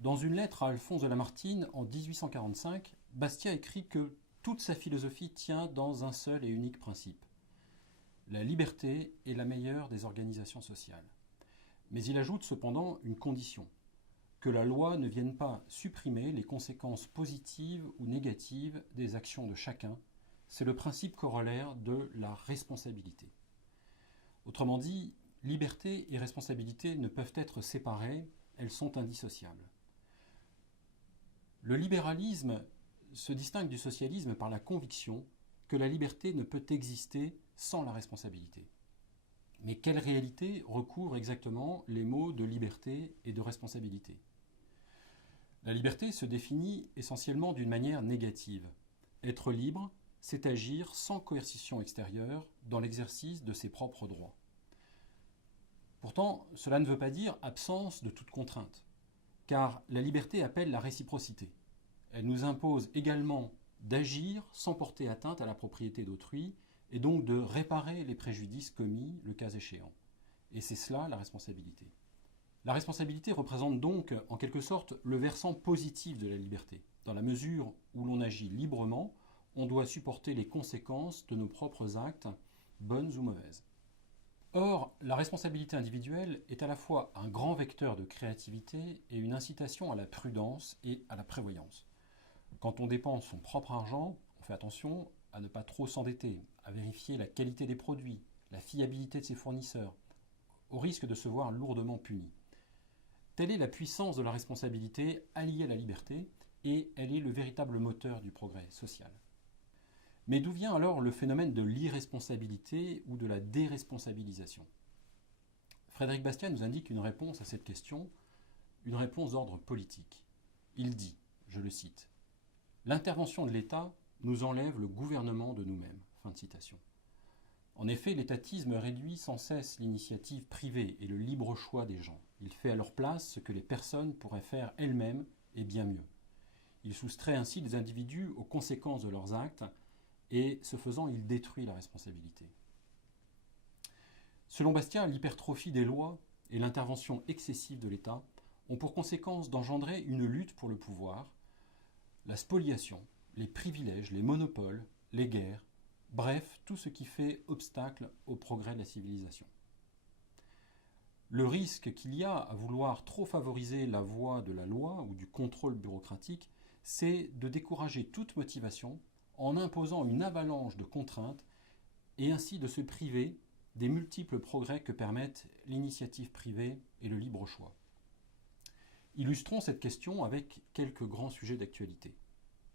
Dans une lettre à Alphonse de Lamartine en 1845, Bastiat écrit que toute sa philosophie tient dans un seul et unique principe. La liberté est la meilleure des organisations sociales. Mais il ajoute cependant une condition, que la loi ne vienne pas supprimer les conséquences positives ou négatives des actions de chacun. C'est le principe corollaire de la responsabilité. Autrement dit, liberté et responsabilité ne peuvent être séparées, elles sont indissociables. Le libéralisme se distingue du socialisme par la conviction que la liberté ne peut exister sans la responsabilité. Mais quelle réalité recouvre exactement les mots de liberté et de responsabilité ? La liberté se définit essentiellement d'une manière négative. Être libre, c'est agir sans coercition extérieure dans l'exercice de ses propres droits. Pourtant, cela ne veut pas dire absence de toute contrainte, car la liberté appelle la réciprocité. Elle nous impose également d'agir sans porter atteinte à la propriété d'autrui et donc de réparer les préjudices commis le cas échéant. Et c'est cela la responsabilité. La responsabilité représente donc en quelque sorte le versant positif de la liberté. Dans la mesure où l'on agit librement, on doit supporter les conséquences de nos propres actes, bonnes ou mauvaises. Or, la responsabilité individuelle est à la fois un grand vecteur de créativité et une incitation à la prudence et à la prévoyance. Quand on dépense son propre argent, on fait attention à ne pas trop s'endetter, à vérifier la qualité des produits, la fiabilité de ses fournisseurs, au risque de se voir lourdement puni. Telle est la puissance de la responsabilité alliée à la liberté, et elle est le véritable moteur du progrès social. Mais d'où vient alors le phénomène de l'irresponsabilité ou de la déresponsabilisation ? Frédéric Bastiat nous indique une réponse à cette question, une réponse d'ordre politique. Il dit, je le cite, « L'intervention de l'État nous enlève le gouvernement de nous-mêmes. » Fin de citation. En effet, l'étatisme réduit sans cesse l'initiative privée et le libre choix des gens. Il fait à leur place ce que les personnes pourraient faire elles-mêmes et bien mieux. Il soustrait ainsi les individus aux conséquences de leurs actes et, ce faisant, il détruit la responsabilité. Selon Bastiat, l'hypertrophie des lois et l'intervention excessive de l'État ont pour conséquence d'engendrer une lutte pour le pouvoir, la spoliation, les privilèges, les monopoles, les guerres, bref, tout ce qui fait obstacle au progrès de la civilisation. Le risque qu'il y a à vouloir trop favoriser la voie de la loi ou du contrôle bureaucratique, c'est de décourager toute motivation en imposant une avalanche de contraintes et ainsi de se priver des multiples progrès que permettent l'initiative privée et le libre choix. Illustrons cette question avec quelques grands sujets d'actualité.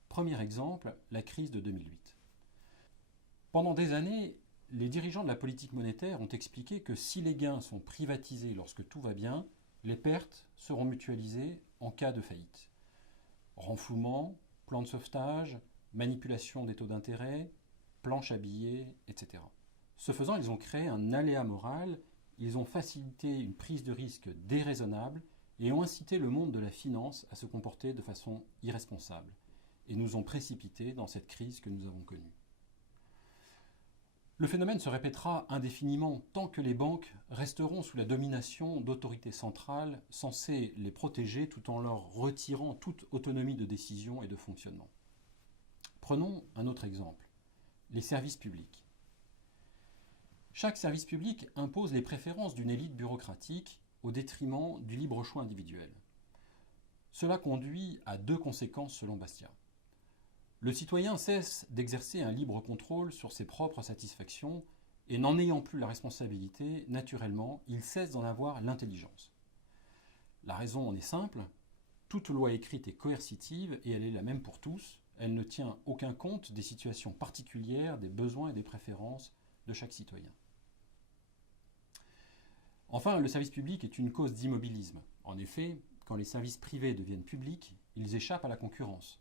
Premier exemple, la crise de 2008. Pendant des années, les dirigeants de la politique monétaire ont expliqué que si les gains sont privatisés lorsque tout va bien, les pertes seront mutualisées en cas de faillite. Renflouement, plan de sauvetage, manipulation des taux d'intérêt, planche à billets, etc. Ce faisant, ils ont créé un aléa moral, ils ont facilité une prise de risque déraisonnable et ont incité le monde de la finance à se comporter de façon irresponsable et nous ont précipités dans cette crise que nous avons connue. Le phénomène se répétera indéfiniment tant que les banques resteront sous la domination d'autorités centrales censées les protéger tout en leur retirant toute autonomie de décision et de fonctionnement. Prenons un autre exemple, les services publics. Chaque service public impose les préférences d'une élite bureaucratique au détriment du libre choix individuel. Cela conduit à deux conséquences selon Bastiat. Le citoyen cesse d'exercer un libre contrôle sur ses propres satisfactions et n'en ayant plus la responsabilité, naturellement, il cesse d'en avoir l'intelligence. La raison en est simple, toute loi écrite est coercitive et elle est la même pour tous, elle ne tient aucun compte des situations particulières, des besoins et des préférences de chaque citoyen. Enfin, le service public est une cause d'immobilisme. En effet, quand les services privés deviennent publics, ils échappent à la concurrence.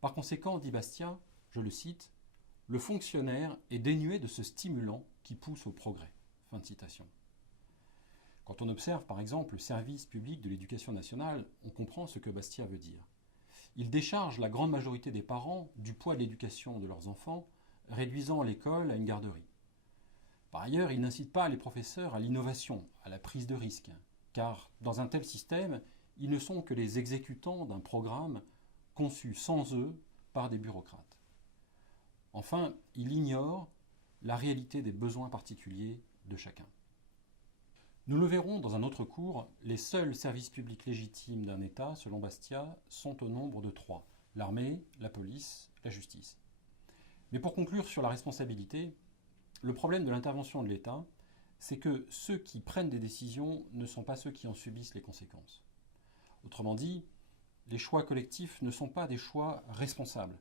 Par conséquent, dit Bastiat, je le cite, « Le fonctionnaire est dénué de ce stimulant qui pousse au progrès. » Fin de citation. Quand on observe par exemple le service public de l'éducation nationale, on comprend ce que Bastiat veut dire. Il décharge la grande majorité des parents du poids de l'éducation de leurs enfants, réduisant l'école à une garderie. Par ailleurs, il n'incite pas les professeurs à l'innovation, à la prise de risque, car dans un tel système, ils ne sont que les exécutants d'un programme conçu sans eux par des bureaucrates. Enfin, ils ignorent la réalité des besoins particuliers de chacun. Nous le verrons dans un autre cours, les seuls services publics légitimes d'un État, selon Bastiat, sont au nombre de 3, l'armée, la police, la justice. Mais pour conclure sur la responsabilité, le problème de l'intervention de l'État, c'est que ceux qui prennent des décisions ne sont pas ceux qui en subissent les conséquences. Autrement dit, les choix collectifs ne sont pas des choix responsables,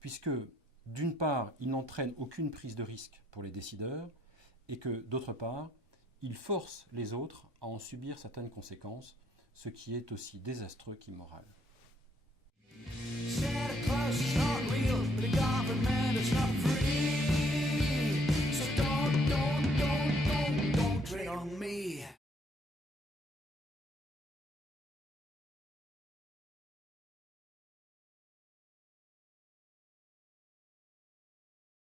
puisque d'une part, ils n'entraînent aucune prise de risque pour les décideurs, et que d'autre part, ils forcent les autres à en subir certaines conséquences, ce qui est aussi désastreux qu'immoral. Santa Claus is not real, but the government is not free. So don't tread on me.